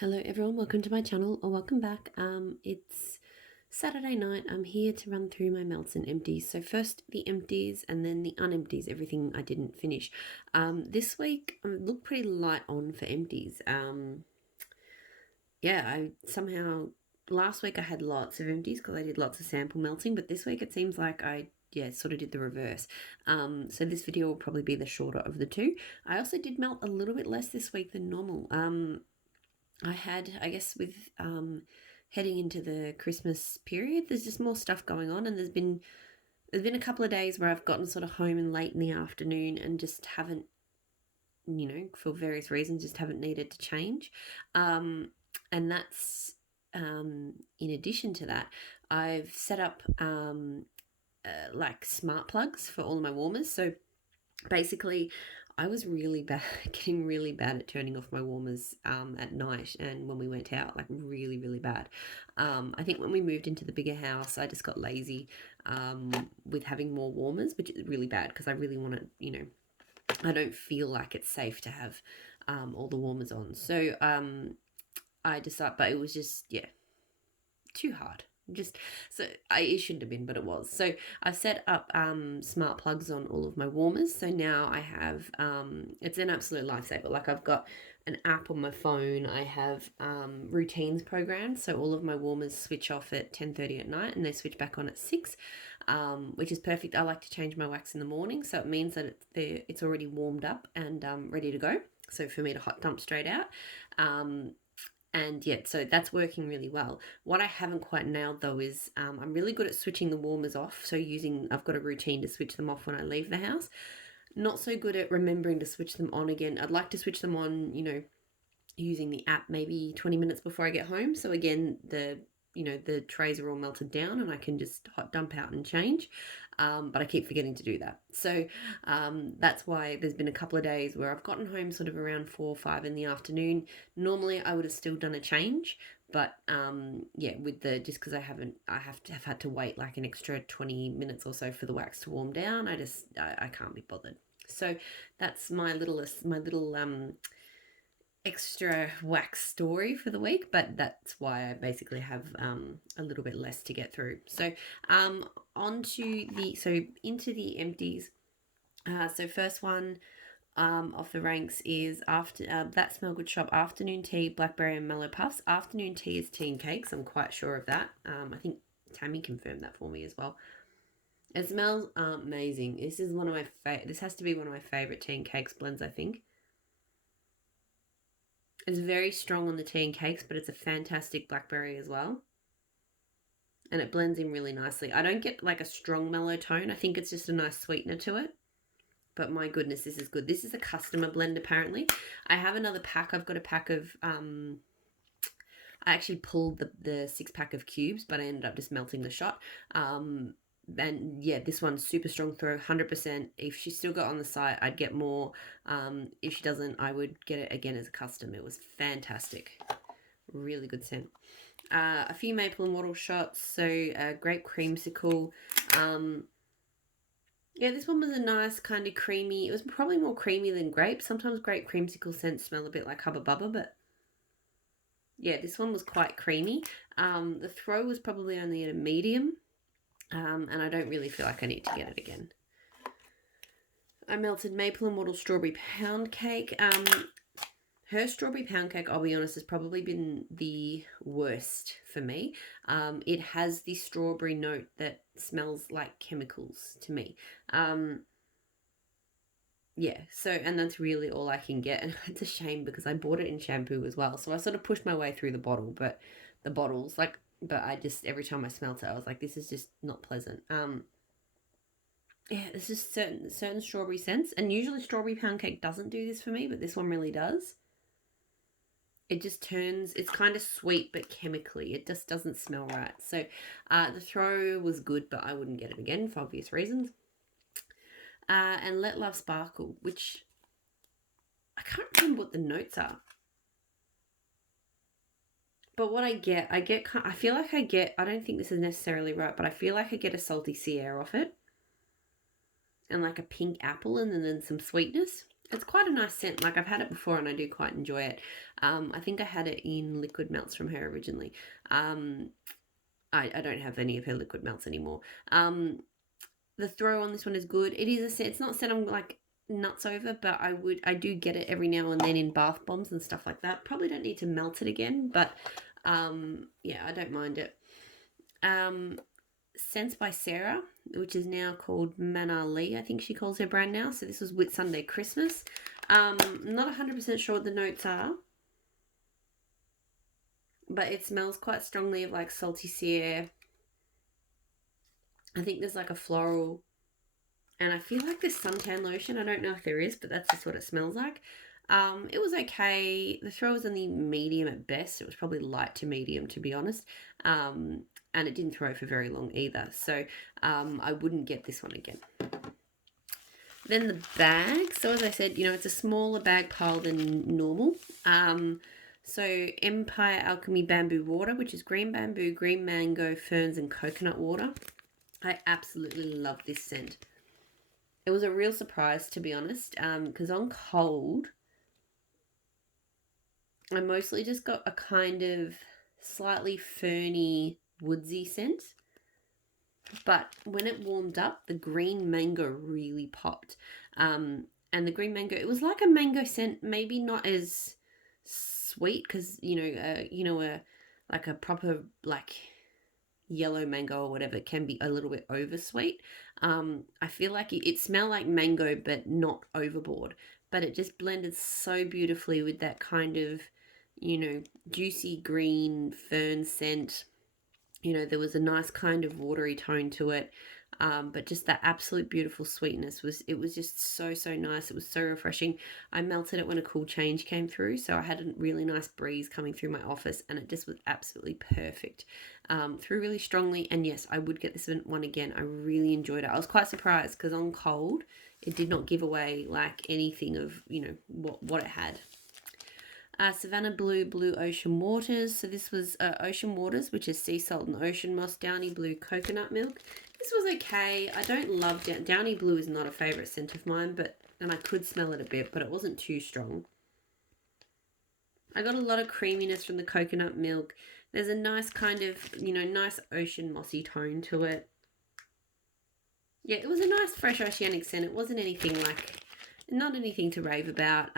Hello everyone, welcome to my channel or welcome back. It's Saturday night. I'm here to run through my melts and empties. So first the empties and then the unempties, everything I didn't finish. This week I look pretty light on for empties. I somehow last week I had lots of empties because I did lots of sample melting, but this week it seems like I sort of did the reverse. So this video will probably be the shorter of the two. I also did melt a little bit less this week than normal. I had, I guess, with heading into the Christmas period, there's just more stuff going on, and there's been a couple of days where I've gotten sort of home and late in the afternoon and just haven't, for various reasons, just haven't needed to change, and that's in addition to that, I've set up like smart plugs for all of my warmers. So basically I was really bad, getting really bad at turning off my warmers at night and when we went out, like really, really bad. I think when we moved into the bigger house, I just got lazy with having more warmers, which is really bad because I really want to, I don't feel like it's safe to have all the warmers on. So I decided, but it was just, too hard. It shouldn't have been, but it was. So I've set up smart plugs on all of my warmers. So now I have it's an absolute lifesaver. Like I've got an app on my phone. I have routines programmed, so all of my warmers switch off at 10:30 at night and they switch back on at 6, which is perfect. I like to change my wax in the morning, so it means that it's already warmed up and ready to go. So for me to hot dump straight out. So that's working really well. What I haven't quite nailed though is I'm really good at switching the warmers off. So I've got a routine to switch them off when I leave the house. Not so good at remembering to switch them on again. I'd like to switch them on, using the app maybe 20 minutes before I get home. So again, the trays are all melted down and I can just hot dump out and change. But I keep forgetting to do that. So that's why there's been a couple of days where I've gotten home sort of around 4 or 5 in the afternoon. Normally I would have still done a change, but just because I have had to wait like an extra 20 minutes or so for the wax to warm down. I can't be bothered. So that's my little extra wax story for the week, but that's why I basically have a little bit less to get through. So into the empties. So first one off the ranks is after That Smell Good Shop Afternoon Tea Blackberry and Mellow Puffs. Afternoon tea is tea and cakes. I'm quite sure of that. I think Tammy confirmed that for me as well. It smells amazing. This is one of my This has to be one of my favorite tea and cakes blends, I think. It's very strong on the tea and cakes, but it's a fantastic blackberry as well. And it blends in really nicely. I don't get like a strong mellow tone. I think it's just a nice sweetener to it. But my goodness, this is good. This is a customer blend apparently. I have another pack. I've got a pack of... I actually pulled the 6-pack of cubes, but I ended up just melting the shot. This one's super strong throw, 100%. If she still got on the site, I'd get more. If she doesn't, I would get it again as a custom. It was fantastic. Really good scent. A few maple and wattle shots. So grape creamsicle. This one was a nice kind of creamy. It was probably more creamy than grape. Sometimes grape creamsicle scents smell a bit like Hubba Bubba, but this one was quite creamy. The throw was probably only at a medium. And I don't really feel like I need to get it again. I melted maple and wattle strawberry pound cake. Her strawberry pound cake, I'll be honest, has probably been the worst for me. It has the strawberry note that smells like chemicals to me. And that's really all I can get. And it's a shame because I bought it in shampoo as well. So I sort of pushed my way through the bottle, but the bottles, but I just, every time I smelt it, I was like, this is just not pleasant. It's just certain strawberry scents, and usually strawberry pound cake doesn't do this for me, but this one really does. It just it's kind of sweet, but chemically, it just doesn't smell right. So the throw was good, but I wouldn't get it again for obvious reasons. And Let Love Sparkle, which I can't remember what the notes are. But what I feel like I don't think this is necessarily right, but I feel like I get a salty sea air off it. And like a pink apple and then some sweetness. It's quite a nice scent. Like, I've had it before and I do quite enjoy it. I think I had it in liquid melts from her originally. I don't have any of her liquid melts anymore. The throw on this one is good. It is a scent. It's not a scent I'm like nuts over, but I do get it every now and then in bath bombs and stuff like that. Probably don't need to melt it again, but yeah, I don't mind it. Scents by Sarah, which is now called Manali, I think she calls her brand now. So this was Whit Sunday Christmas. Not 100% sure what the notes are, but it smells quite strongly of like salty sea air. I think there's like a floral, and I feel like there's suntan lotion. I don't know if there is, but that's just what it smells like. It was okay. The throw was only medium at best. It was probably light to medium, to be honest. And it didn't throw for very long either. So I wouldn't get this one again. Then the bag. So as I said, it's a smaller bag pile than normal. So Empire Alchemy Bamboo Water, which is green bamboo, green mango, ferns, and coconut water. I absolutely love this scent. It was a real surprise, to be honest, because on cold, I mostly just got a kind of slightly ferny, woodsy scent. But when it warmed up, the green mango really popped. And the green mango, it was like a mango scent, maybe not as sweet, because, like a proper, like, yellow mango or whatever can be a little bit oversweet. I feel like it smelled like mango, but not overboard. But it just blended so beautifully with that kind of, juicy green fern scent. There was a nice kind of watery tone to it. But just that absolute beautiful sweetness was just so nice. It was so refreshing. I melted it when a cool change came through, so I had a really nice breeze coming through my office, and it just was absolutely perfect. Threw really strongly, and yes, I would get this one again. I really enjoyed it. I was quite surprised because on cold, it did not give away like anything of what it had. Savannah Blue Ocean Waters. So this was Ocean Waters, which is sea salt and ocean moss, Downy Blue coconut milk. This was okay. I don't love Downy Blue is not a favourite scent of mine, and I could smell it a bit, but it wasn't too strong. I got a lot of creaminess from the coconut milk. There's a nice kind of, nice ocean mossy tone to it. Yeah, it was a nice fresh oceanic scent. It wasn't anything like, not anything to rave about.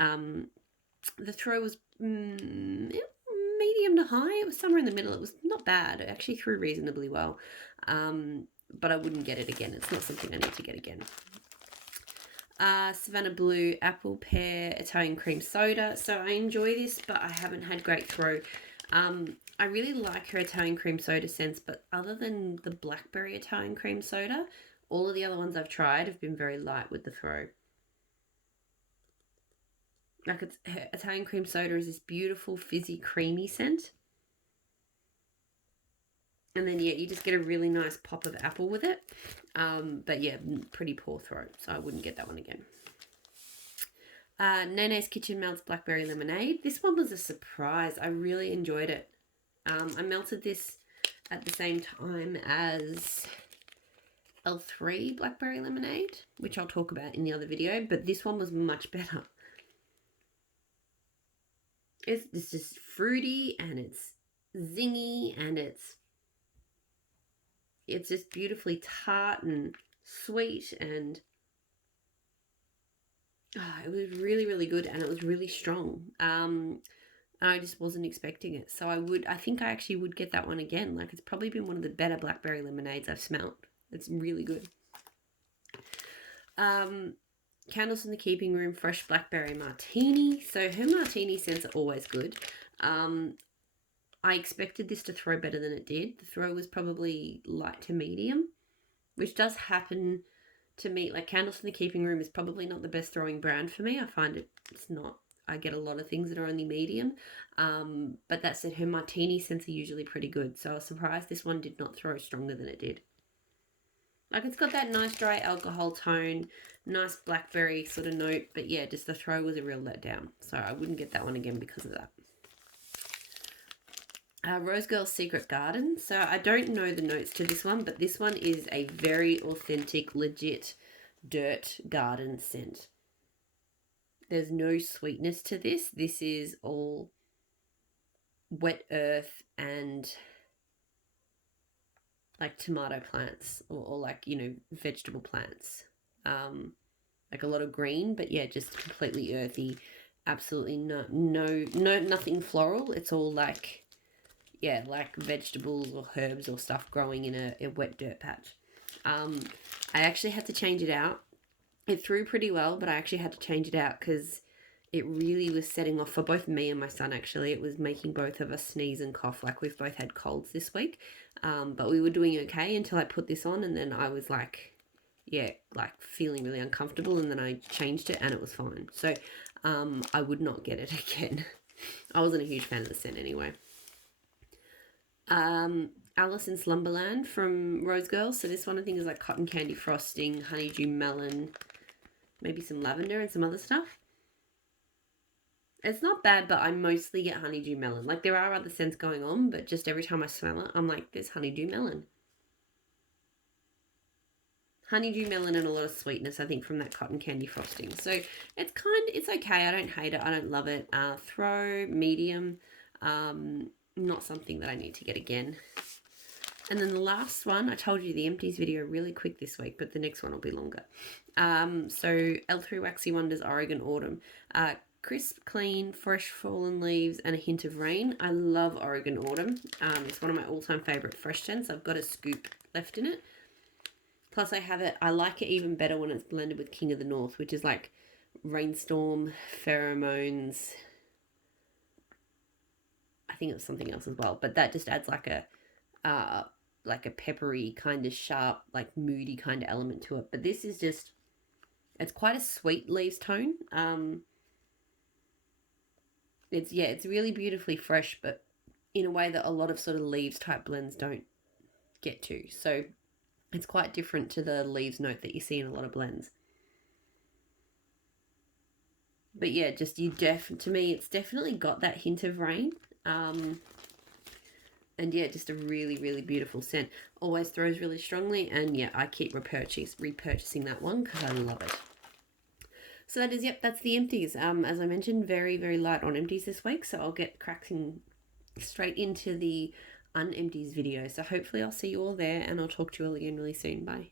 The throw was medium to high. It was somewhere in the middle. It was not bad. It actually threw reasonably well. But I wouldn't get it again. It's not something I need to get again. Savannah Blue Apple Pear Italian Cream Soda. So I enjoy this, but I haven't had great throw. I really like her Italian Cream Soda scents, but other than the Blackberry Italian Cream Soda, all of the other ones I've tried have been very light with the throw. Like, Italian Cream Soda is this beautiful, fizzy, creamy scent. And then, yeah, you just get a really nice pop of apple with it. But, yeah, pretty poor throw, so I wouldn't get that one again. Nene's Kitchen Melts Blackberry Lemonade. This one was a surprise. I really enjoyed it. I melted this at the same time as L3 Blackberry Lemonade, which I'll talk about in the other video, but this one was much better. It's just fruity, and it's zingy, and it's just beautifully tart and sweet, and it was really, really good, and it was really strong. I just wasn't expecting it, so I think I actually would get that one again. Like, it's probably been one of the better blackberry lemonades I've smelt. It's really good. Candles in the Keeping Room Fresh Blackberry Martini. So her martini scents are always good. I expected this to throw better than it did. The throw was probably light to medium, which does happen to me. Like, Candles in the Keeping Room is probably not the best throwing brand for me. I find it's not. I get a lot of things that are only medium. But that said, her martini scents are usually pretty good. So I was surprised this one did not throw stronger than it did. Like, it's got that nice dry alcohol tone, nice blackberry sort of note. But yeah, just the throw was a real letdown. So I wouldn't get that one again because of that. Rose Girl's Secret Garden. So I don't know the notes to this one, but this one is a very authentic, legit dirt garden scent. There's no sweetness to this. This is all wet earth and like tomato plants or like, you know, vegetable plants. Like a lot of green, but yeah, just completely earthy. Absolutely nothing floral. It's all like, yeah, like vegetables or herbs or stuff growing in a wet dirt patch. I actually had to change it out. It threw pretty well, but I actually had to change it out because it really was setting off for both me and my son. Actually, it was making both of us sneeze and cough. Like we've both had colds this week, but we were doing okay until I put this on, and then I was like, yeah, like feeling really uncomfortable, and then I changed it and it was fine. So I would not get it again. I wasn't a huge fan of the scent anyway. Alice in Slumberland from Rose Girls. So this one I think is like cotton candy frosting, honeydew melon, maybe some lavender and some other stuff. It's not bad, but I mostly get honeydew melon. Like there are other scents going on, but just every time I smell it, I'm like, there's honeydew melon. Honeydew melon and a lot of sweetness, I think, from that cotton candy frosting. So it's okay. I don't hate it. I don't love it. Throw, medium. Not something that I need to get again. And then the last one, I told you the Empties video really quick this week, but the next one will be longer. So L3 Waxy Wonders Oregon Autumn. Crisp, clean, fresh fallen leaves, and a hint of rain. I love Oregon Autumn. It's one of my all-time favourite fresh scents. I've got a scoop left in it. Plus I like it even better when it's blended with King of the North, which is like rainstorm, pheromones. I think it was something else as well, but that just adds like a peppery kind of sharp, like moody kind of element to it. But this is just, it's quite a sweet leaves tone. It's really beautifully fresh, but in a way that a lot of sort of leaves type blends don't get to. So it's quite different to the leaves note that you see in a lot of blends. But yeah, just to me, it's definitely got that hint of rain. And yeah, just a really, really beautiful scent. Always throws really strongly, and yeah, I keep repurchasing that one because I love it. So that's the Empties. As I mentioned, very, very light on Empties this week, so I'll get cracking straight into the unempties video. So hopefully I'll see you all there, and I'll talk to you all again really soon. Bye.